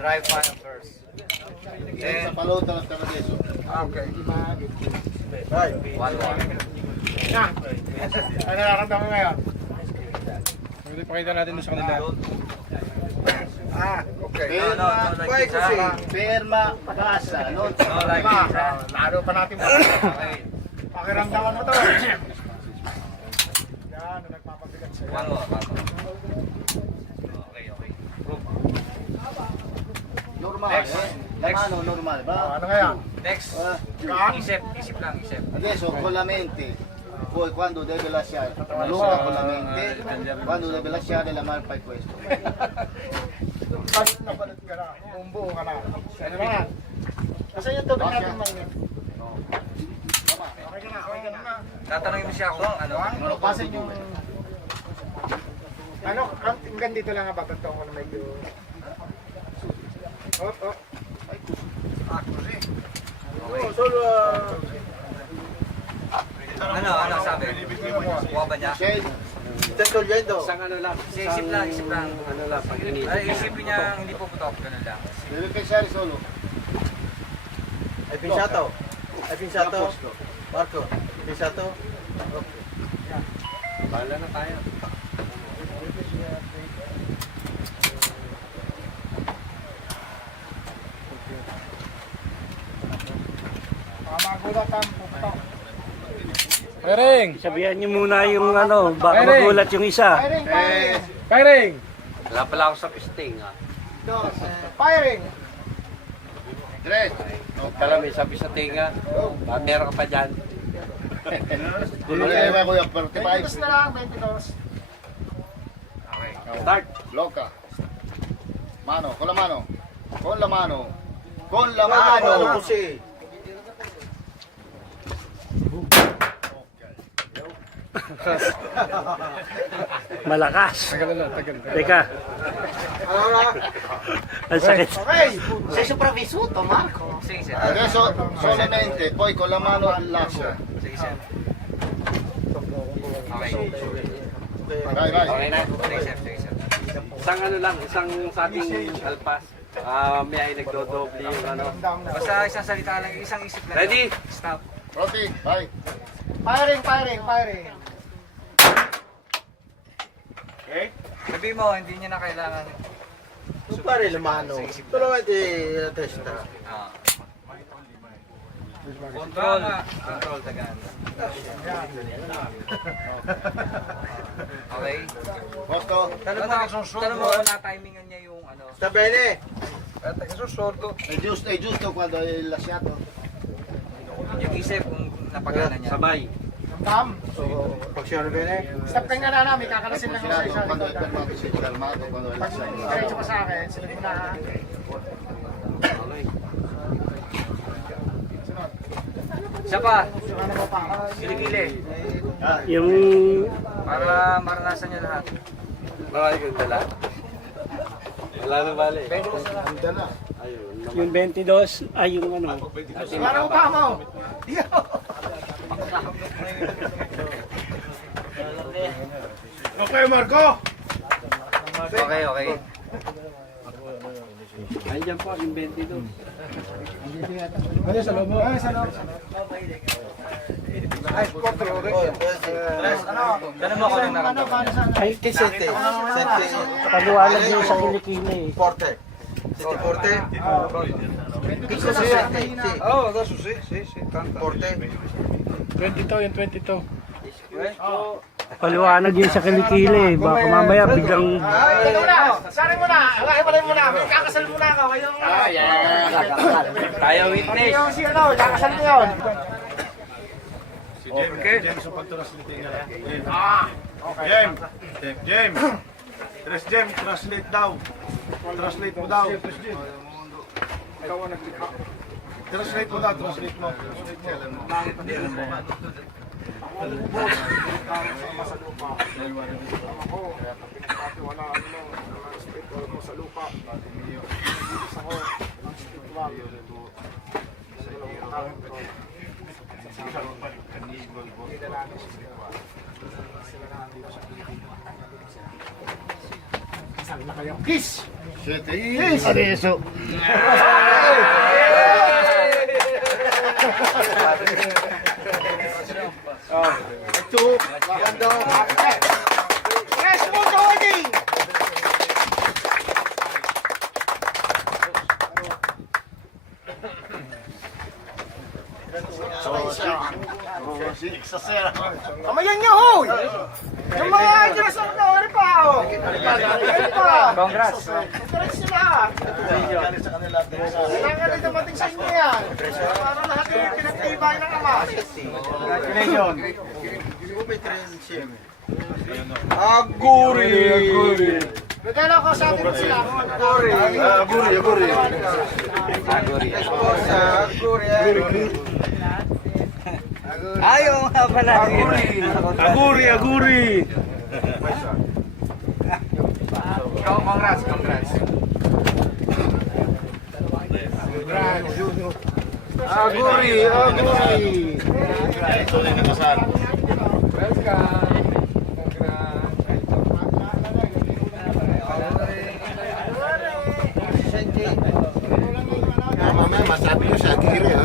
Dry fire first. Eh, sa palota ng Taradeso. Okay. Right. One one. Na. Ano nararamdaman mo ngayon? Pwede pakita natin doon sa kanila. Ah, okay. No, no, no, like this, ha? Perma, pag-asa. No, No, like this, ha? Laro pa natin. Okay. Pakiramdaman mo to. Yan, nagpapabigat sa'yo. One one, one one. Okay, okay. Normal. Next. Eh. Next. Lamano, normal. Ah, Ba? ano ngayon? Next. Ah, Isip, isip lang, isip. Adesso con la mente, poi quando deve lasciare, lunga con la mente, quando deve lasciare la mano fai questo. Balit na balit ka na. Bumbuo ka na. Ano yan? Kasi yung tubig natin mainit. Okay ka na, okay ka na. Tatanungin mo siya kung ano. Ano, pasin yung... Ano, hang- hanggang dito lang ang babatong ko na medyo... Oh, oh. Oh, solo... Ano, ano sabi? Kuha ba niya? Sei Isang ano lang. Kasi isip lang, isip lang. Ano lang, pag inisip. Ay, isipin niya hindi puputok, ganun lang. deve pensare solo. Hai pensato? Hai pensato? Marco, hai pensato? Bahala na tayo. Firing! Sabihan niyo muna yung ano, baka Firing! magulat yung isa. Firing! Firing! Firing! Wala pala ako sa pisting ha. Dos. Firing! Tres. Kala may sabi sa tinga. Ah, meron ka pa dyan. Voleva con 22 45. na lang, 22. Okay. Start. Loca. Mano, con la mano. Con la mano. Con la Mano, mano. Malakas. Tagal na, tagal. Teka, Allora, ang sakit. Okay! Sige, sige. Adesso solamente, poi con la mano lascia. Sige, sige. Okay. Vai, vai. Okay na. Sige, sige, sige, sige. Isang ano lang, isang sa ating alpas. Ah, may ay nagdodoble yung ano. Basta isang salita lang, isang isip lang. Ready? Stop. Pronti? Vai. Firing, firing, firing. Sabi mo, hindi niya na kailangan. fare le mano. Solamente la testa. Ah. Control. Control tagaan. Okay. Posto? Tanong mo, tanong mo kung na-timingan niya yung ano. Sta bene? È giusto, è giusto quando è lasciato? Yung isip kung napagana niya. Sabay. Tam. So, funziona bene? Stop ka nga na namin, kakalasin lang ako sa isa. È fermato, si è Pag lasciato. diretso ka sa akin, sunod mo na ha. Isa pa, Ano mo pa? kilikili. Yung Para maranasan niya lahat. Marami kang dala. Wala na bali. Dala. Ayun. yung 22 ay yung ano. Ano mo pa mo? Okay, Marco! Okay, okay. Ayun po, yung 22. Ano sa loob mo? Ano sa loob? Ay, control. Ano? Tanong mo paano niya. sa... Ay? Sente? paliwanag niyo sa kilikili eh. Che cosa sente? Sì. Oh, adesso sì, sì, sì, tanto. Forte? 22, yung 22. Paliwanag yun sa kilikili eh. Baka mamaya biglang Ay, teka muna! Sari mo na! Alaki pala mo na! May kakasal muna ako! Kayong... Tayo witness. Yung si ano, kakasal ko yun! Ah! James, James, Tres James, translate daw. Translate mo daw. Ikaw ang naglikha. Translate mo daw, translate mo. Sama sa lupa. Ako, pinagkatiwalaan mo ang spiritual mo sa lupa. Ibigis ako ng spiritual. Sa dalawang taon ko. Sa Nidalangin sa spiritual. Sila na andito sa Pilipinas. Saan na kayo? Kiss! Siete. Yes. Adesso. Ito, maganda. Yes, mo, Tony! Kamayan niyo, hoy! Yung mga dress up na, ano pa, oh! Ano pa? Congrats. Congrats sila! Kailangan na dumating sa inyo yan. Para lahat yung pinagtibay ng ama. Aguri! Aguri! Regalo ko sa atin sila. Aguri, aguri. Ayaw nga pala. Aguri, aguri! Congrats, congrats. Aguri, aguri. Mamaya masabi nyo sa agiri ha.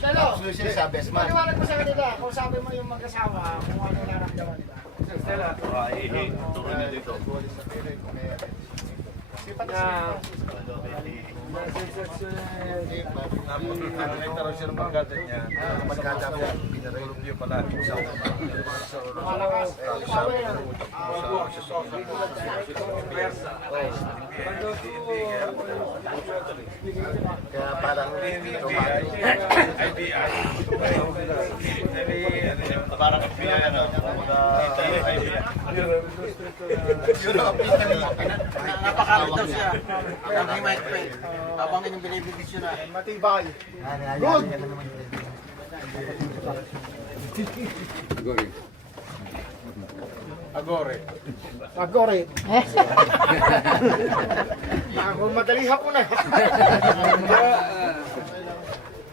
Regalo. Ano siya sa best man? Paliwanag mo sa kanila kung sabi mo yung mag-asawa kung ano nararamdaman nila. Nakita raw siya ng barkada niya. Barkada mo, pinarelog niyo pala. Sa Malakas. Sabi niya, Kaya parang Parang FBI ano. Napakapit daw siya. Ang ni Mike. Habang inyong binibigyan na. matibay. Agore. Agore. Eh? Ah, Ako madali hapon na. Eh,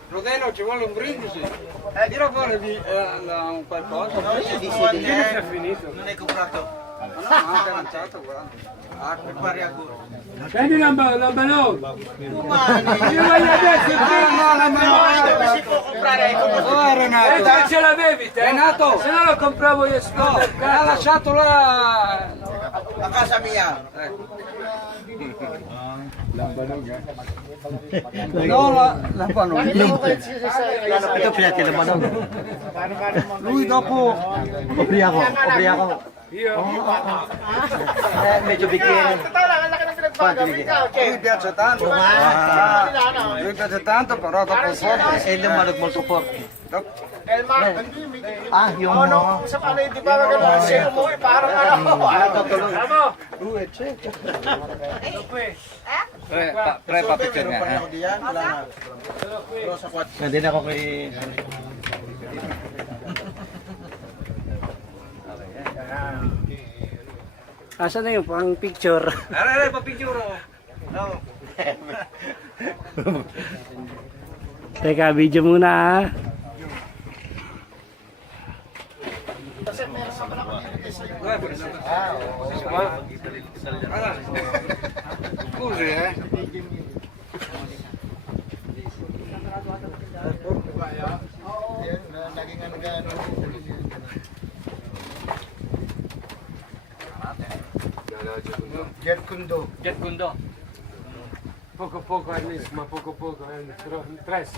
Rodello ci vuole un brindisi. Eh, tira fuori di, eh, qualcosa. No, io di sì, non è comprato. Ah, ma no, non è lanciato, guarda. Voglio adesso il Dove si può comprare? Oh, Renato. Non ce l'avevi te? Renato. Se no lo compravo io No, l'ha lasciato là. A casa mia. No, la, la. Ito pinatilaman Lui dopo. Ubriaco, ubriaco. Eh, medyo bigyan. Totoo lang, ang laki ng pinagbago. Okay. Lui piace tanto. Ah, lui piace tanto, però dopo un po'. Eh, lumalog molto forte. Elmar, Ah, yung ano, sa paano, di ba maganda siya umuwi, parang ano, ano, tutulog. Pre, pa, pre, papicture nga. eh. Wala na. Pero sa kwat. Hindi na ako kay... Asa na yung pang picture? Are, are, papicture. No. Teka, video muna ah. Eh. naging ano Jet Kundo. Poco, Kundo. Pouco a pouco é nisso, mas pouco a pouco é nisso. Trás,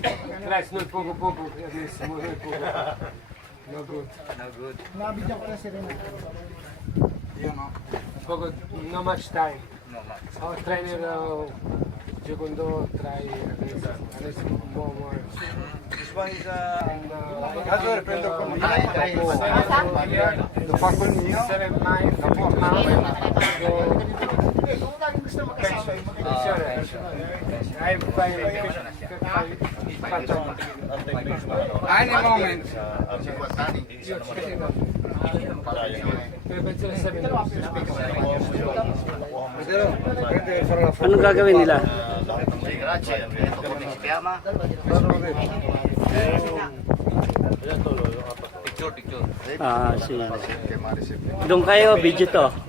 trás, não pouco a pouco é nisso, mas não é pouco. Não good. não good. Não bija para ser não. Pouco, não much time. Não much. O trainer, uh, Jukundo, try at least more words. This one is a... Agora prendo como... Não, não, não. Não, não, não. Não, não, não. Não, não, não. Any moment. Anong gagawin nila? Ah, sige. Doon kayo, video to.